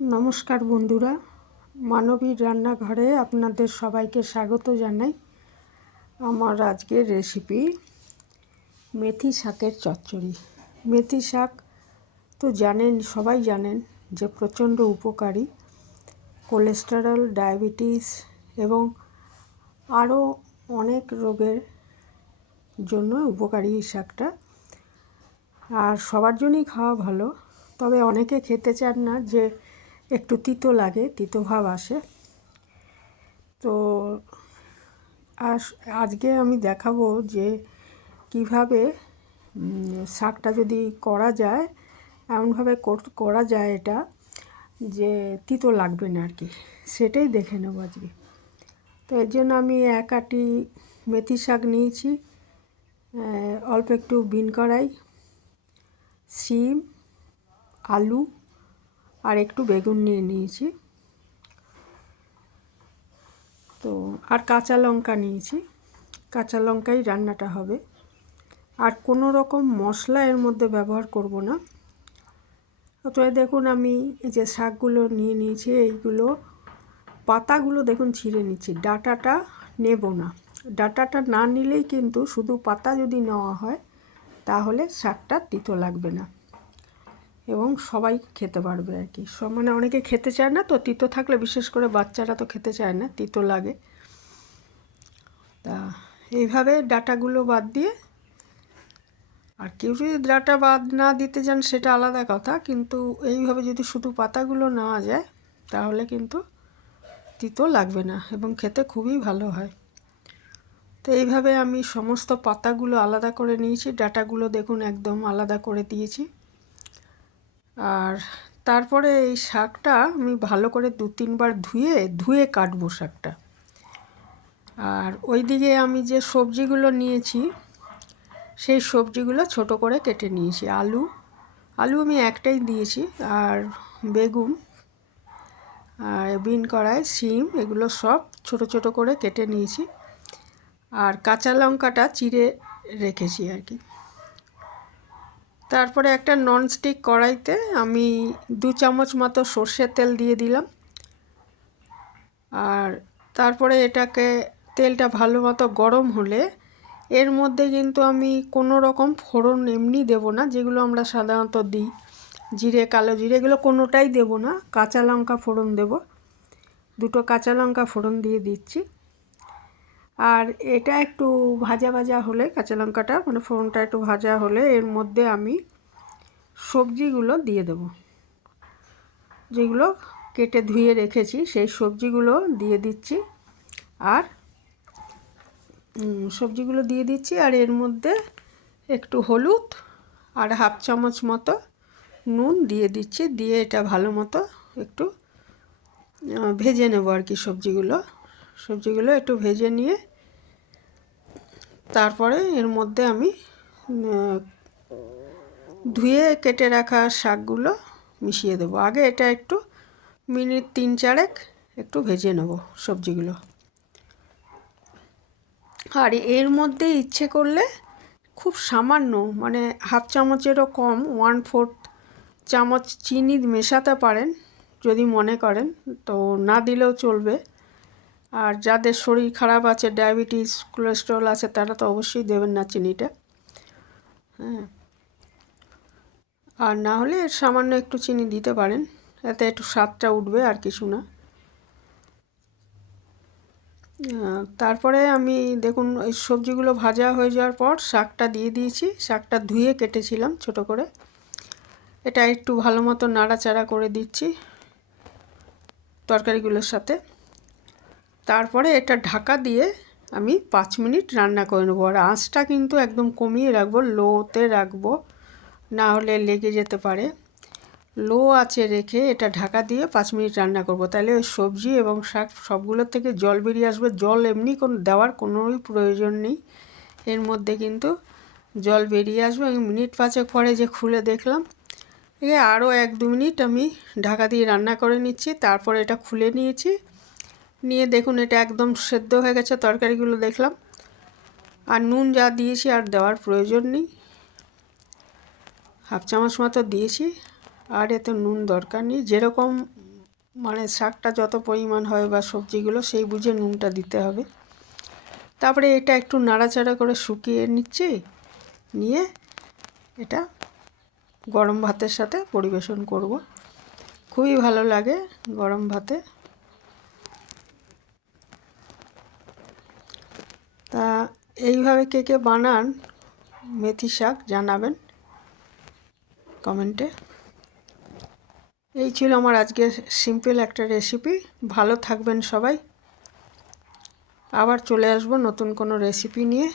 নমস্কার বন্ধুরা, মানবীর রান্নাঘরে আপনাদের সবাইকে স্বাগত জানাই আমার আজকের রেসিপি মেথি শাকের চচ্চড়ি। মেথি শাক তো জানেন, সবাই জানেন যে প্রচণ্ড উপকারী কোলেস্টেরল ডায়াবেটিস এবং আরও অনেক রোগের জন্য উপকারী এই শাকটা। আর সবার জন্যই খাওয়া ভালো, তবে অনেকে খেতে চান না যে একটু তিতো লাগে, তিতো ভাব আসে। তো আস, আজকে আমি দেখাবো যে কীভাবে শাকটা যদি করা যায়, এমনভাবে করা যায় এটা যে তিতো লাগবে না আর কি। সেটাই দেখে নেব আজকে। তো এর জন্য আমি এক আটি মেথি শাক নিয়েছি অল্প একটু বিন কড়াই, শিম, আলু আর একটু বেগুন নিয়ে নিয়েছি। তো, আর কাঁচা লঙ্কা নিয়েছি। কাঁচা লঙ্কাই রান্নাটা হবে। আর কোনো রকম মশলা এর মধ্যে ব্যবহার করব না। তো দেখুন, আমি এই যে শাকগুলো নিয়ে নিয়েছি, এইগুলো, পাতাগুলো দেখুন ছিঁড়ে নিচ্ছি। ডাটাটা নেব না। ডাটাটা না নিলেই কিন্তু শুধু পাতা যদি নেওয়া হয়, তাহলে শাকটা তিতো লাগবে না। এবং সবাই খেতে পারবে আর কি। মানে অনেকে খেতে চায় না, তো তিতো থাকলে বিশেষ করে বাচ্চারা তো খেতে চায় না, তিতো লাগে। তা এইভাবে ডাটাগুলো বাদ দিয়ে, আর কেউ যদি ডাটা বাদ না দিতে যান সেটা আলাদা কথা, কিন্তু এইভাবে যদি শুধু পাতাগুলো নেওয়া যায়, তাহলে কিন্তু তিতো লাগবে না এবং খেতে খুবই ভালো হয়। তো এইভাবে আমি সমস্ত পাতাগুলো আলাদা করে নিয়েছি, ডাটাগুলো দেখুন একদম আলাদা করে দিয়েছি। আর তারপরে এই শাকটা আমি ভালো করে দু তিনবার ধুয়ে ধুয়ে কাটবো শাকটা। আর ওই দিকে আমি যে সবজিগুলো নিয়েছি, সেই সবজিগুলো ছোট করে কেটে নিয়েছি। আলু আলু আমি একটাই দিয়েছি, আর বেগুন, আর বিন কড়াই, শিম, এগুলো সব ছোট ছোট করে কেটে নিয়েছি। আর কাঁচা লঙ্কাটা চিড়ে রেখেছি আর কি। তারপরে একটা ননস্টিক কড়াইতে আমি দু চামচ মতো সর্ষের তেল দিয়ে দিলাম। আর তারপরে এটাকে তেলটা ভালো মতো গরম হলে এর মধ্যে কিন্তু আমি কোনো রকম ফোড়ন এমনি দেব না, যেগুলো আমরা সাধারণত দিই। জিরে, কালো জিরে, এগুলো কোনোটাই দেব না, কাঁচা লঙ্কা ফোড়ন দেব। দুটো কাঁচা লঙ্কা ফোড়ন দিয়ে দিচ্ছি। আর এটা একটু ভাজা ভাজা হলে কাঁচা লঙ্কাটা মানে ফোড়নটা একটু ভাজা হলে এর মধ্যে আমি সবজিগুলো দিয়ে দেব। যেগুলো কেটে ধুয়ে রেখেছি সেই সবজিগুলো দিয়ে দিচ্ছি আর সবজিগুলো দিয়ে দিচ্ছি আর এর মধ্যে একটু হলুদ আর হাফ চামচ মতো নুন দিয়ে দিচ্ছি, দিয়ে এটা ভালো মতো একটু ভেজে নেব আর কি সবজিগুলো। সবজিগুলো একটু ভেজে নিয়ে তারপরে এর মধ্যে আমি ধুয়ে কেটে রাখা শাকগুলো মিশিয়ে দেবো। আগে এটা একটু মিনিট তিন চারেক একটু ভেজে নেব সবজিগুলো। আর এর মধ্যে ইচ্ছে করলে খুব সামান্য মানে হাফ চামচেরও কম ওয়ান ফোর্থ চামচ চিনি মেশাতে পারেন, যদি মনে করেন। তো না দিলেও চলবে। আর যাদের শরীর খারাপ আছে, ডায়াবেটিস, কোলেস্ট্রল আছে, তারা তো অবশ্যই দেবেন না চিনিটা। হ্যাঁ। আর না হলে সামান্য একটু চিনি দিতে পারেন, এতে একটু স্বাদটা উঠবে আর কিছু না। তারপরে আমি দেখুন ওই সবজিগুলো ভাজা হয়ে যাওয়ার পর শাকটা দিয়ে দিয়েছি। শাকটা ধুয়ে কেটেছিলাম ছোট করে। এটা একটু ভালো মতো নাড়াচাড়া করে দিচ্ছি তরকারিগুলোর সাথে। তারপরে এটা ঢাকা দিয়ে আমি পাঁচ মিনিট রান্না করে নেব। আর আঁচটা কিন্তু একদম কমিয়ে রাখব, লোতে রাখব, না হলে লেগে যেতে পারে। লো আছে রেখে এটা ঢাকা দিয়ে পাঁচ মিনিট রান্না করব। তাহলে সবজি এবং শাক সবগুলোর থেকে জল বেরিয়ে আসবে। জল এমনি কোনো, দেওয়ার কোনোই প্রয়োজন নেই। এর মধ্যে কিন্তু জল বেরিয়ে আসবে। আমি মিনিট পাঁচেক পরে যে খুলে দেখলাম, এ আরও এক দু মিনিট আমি ঢাকা দিয়ে রান্না করে নিচ্ছি। তারপর এটা খুলে নিয়েছি। নিয়ে দেখুন, এটা একদম সেদ্ধ হয়ে গেছে, তরকারিগুলো দেখলাম। আর নুন যা দিয়েছি আর দেওয়ার প্রয়োজন নেই। হাফ চামচ মতো দিয়েছি, আর এত নুন দরকার নেই। যেরকম মানে শাকটা যত পরিমাণ হয় বা সবজিগুলো, সেই বুঝে নুনটা দিতে হবে। তারপরে এটা একটু নাড়াচাড়া করে শুকিয়ে নিচ্ছি, নিয়ে এটা গরম ভাতের সাথে পরিবেশন করব। খুবই ভালো লাগে গরম ভাতে। তা এইভাবে কে কে বানান মেথি শাক জানাবেন কমেন্টে। এই ছিল আমার আজকে সিম্পল একটা রেসিপি। ভালো থাকবেন সবাই। আবার চলে আসব নতুন কোনো রেসিপি নিয়ে।